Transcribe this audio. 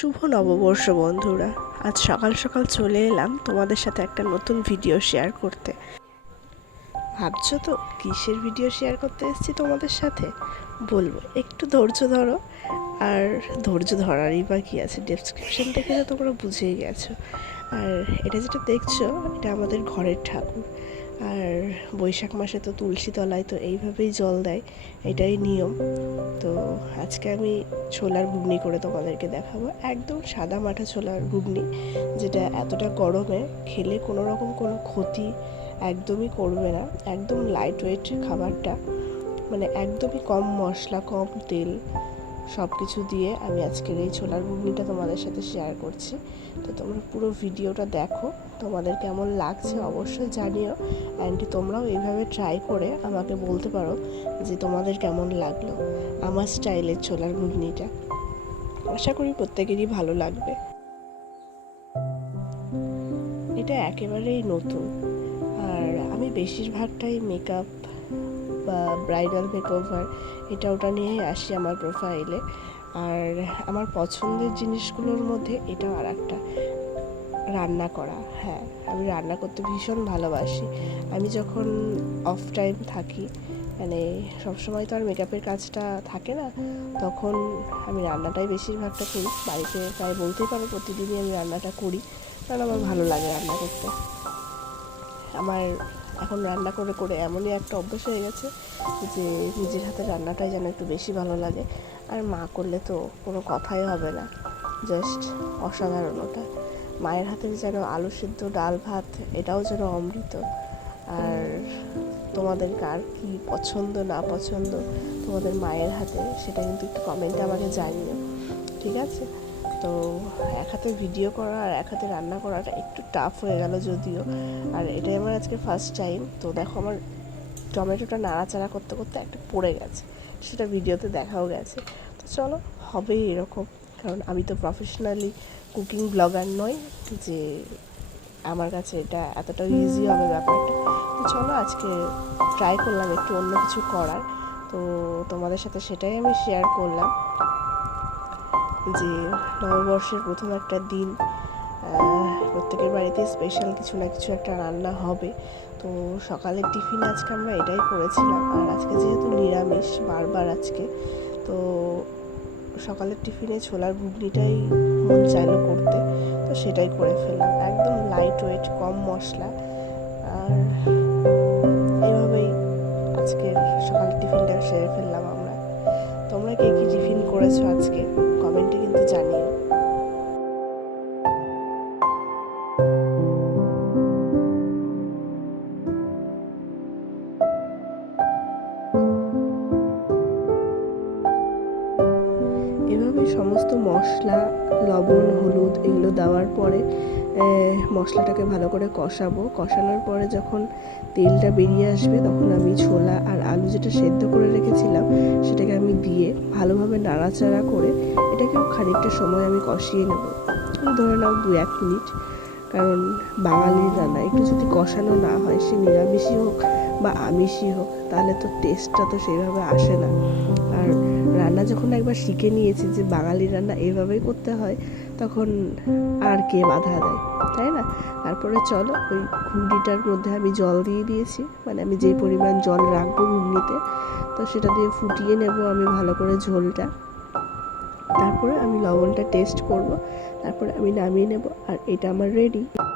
শুভ নববর্ষ বন্ধুরা। আজ সকাল সকাল চলে এলাম তোমাদের সাথে একটা নতুন ভিডিও শেয়ার করতে। ভাবছো তো কিসের ভিডিও শেয়ার করতে এসেছি তোমাদের সাথে? বলবো, একটু ধৈর্য ধরো। আর ধৈর্য ধরারই বা কী আছে, ডেসক্রিপশন দেখে তো তোমরা বুঝেই গেছো। আর এটা যেটা দেখছো, এটা আমাদের ঘরের ঠাকুর। আর বৈশাখ মাসে তো তুলসী তলায় তো এইভাবেই জল দেয়, এটাই নিয়ম। তো আজকে আমি ছোলার ঘুগনি করে তোমাদেরকে দেখাবো, একদম সাদা মাঠা ছোলার ঘুগনি, যেটা এতটা গরমে খেলে কোনো রকম কোনো ক্ষতি একদমই করবে না। একদম লাইট ওয়েট খাবারটা, মানে একদমই কম মশলা কম তেল সব কিছু দিয়ে আমি আজকের এই ছোলার ঘুগনিটা তোমাদের সাথে শেয়ার করছি। তো তোমরা পুরো ভিডিওটা দেখো, তোমাদের কেমন লাগছে অবশ্যই জানিও। অ্যান্ড তোমরাও এইভাবে ট্রাই করে আমাকে বলতে পারো যে তোমাদের কেমন লাগলো আমার স্টাইলের ছোলার ঘুগনিটা। আশা করি প্রত্যেকেরই ভালো লাগবে। এটা একেবারেই নতুন, আর আমি বেশিরভাগটাই মেকআপ বা ব্রাইডাল মেকওভার এটা ওটা নিয়েই আসি আমার প্রোফাইলে। আর আমার পছন্দের জিনিসগুলোর মধ্যে এটাও আর একটা, রান্না করা। হ্যাঁ, আমি রান্না করতে ভীষণ ভালোবাসি। আমি যখন অফ টাইম থাকি, মানে সবসময় তো আর মেকআপের কাজটা থাকে না, তখন আমি রান্নাটাই বেশিরভাগটা করি। বাড়িতে প্রায় বলতেই পারো প্রতিদিনই আমি রান্নাটা করি, কারণ আমার ভালো লাগে রান্না করতে। আমার এখন রান্না করে করে এমনই একটা অভ্যাস হয়ে গেছে যে নিজের হাতে রান্নাটাই যেন একটু বেশি ভালো লাগে। আর মা করলে তো কোনো কথাই হবে না, জাস্ট অসাধারণ ওটা। মায়ের হাতের যেন আলু সিদ্ধ ডাল ভাত, এটাও যেন অমৃত। আর তোমাদের কার কী পছন্দ না পছন্দ তোমাদের মায়ের হাতে, সেটা কিন্তু একটু কমেন্টে আমাকে জানিও, ঠিক আছে? তো এক হাতে ভিডিও করা আর এক হাতে রান্না করাটা একটু টাফ হয়ে গেল যদিও, আর এটাই আমার আজকে ফার্স্ট টাইম। তো দেখো, আমার টমেটোটা নাড়াচাড়া করতে করতে একটা পড়ে গেছে, সেটা ভিডিওতে দেখাও গেছে। তো চলো, হবেই এরকম, কারণ আমি তো প্রফেশনালি কুকিং ব্লগার নই যে আমার কাছে এটা এতটা ইজি হবে ব্যাপারটা। তো চলো, আজকে ট্রাই করলাম একটু অন্য কিছু করার, তো তোমাদের সাথে সেটাই আমি শেয়ার করলাম যে নববর্ষের প্রথম একটা দিন, প্রত্যেকের বাড়িতে স্পেশাল কিছু না কিছু একটা রান্না হবে। তো সকালের টিফিনে আজকে আমরা এটাই করেছিলাম, আর আজকে যেহেতু নিরামিষ বারবার আজকে, তো সকালের টিফিনে ছোলার ঘুগনিটাই মন চাইলো করতে, তো সেটাই করে ফেললাম, একদম লাইট ওয়েট কম মশলা। আর এইভাবেই আজকের সকালের টিফিনটা সেরে ফেললাম আমরা। তোমরা কে কী টিফিন করেছো আজকে কমেন্টে কিন্তু জানিও। এভাবে সমস্ত মশলা, লবণ, হলুদ এগুলো দেওয়ার পরে মশলাটাকে ভালো করে কষাবো। কষানোর পরে যখন তেলটা বেরিয়ে আসবে, তখন আমি ছোলা আর আলু যেটা সেদ্ধ করে রেখেছিলাম সেটাকে আমি দিয়ে ভালোভাবে নাড়াচাড়া করে এটাকেও খানিকটা সময় আমি কষিয়ে নেব, ধরে নাও 2-1 মিনিট। কারণ বাঙালির রান্না একটু যদি কষানো না হয়, সে নিরামিষই হোক বা আমিষই হোক, তাহলে তো টেস্টটা তো সেইভাবে আসে না। আর রান্না যখন একবার শিখে নিয়েছি যে বাঙালির রান্না এইভাবেই করতে হয়, তখন আর কে বাধা দেয়, তাই না? তারপরে চলো, ওই ঘুগনিটার মধ্যে আমি জল দিয়ে দিয়েছি, মানে আমি যেই পরিমাণ জল রাখবো ঘুগনিতে, তো সেটা দিয়ে ফুটিয়ে নেব আমি ভালো করে ঝোলটা। তারপরে আমি লবণটা টেস্ট করব, তারপরে আমি নামিয়ে নেব, আর এটা আমার রেডি।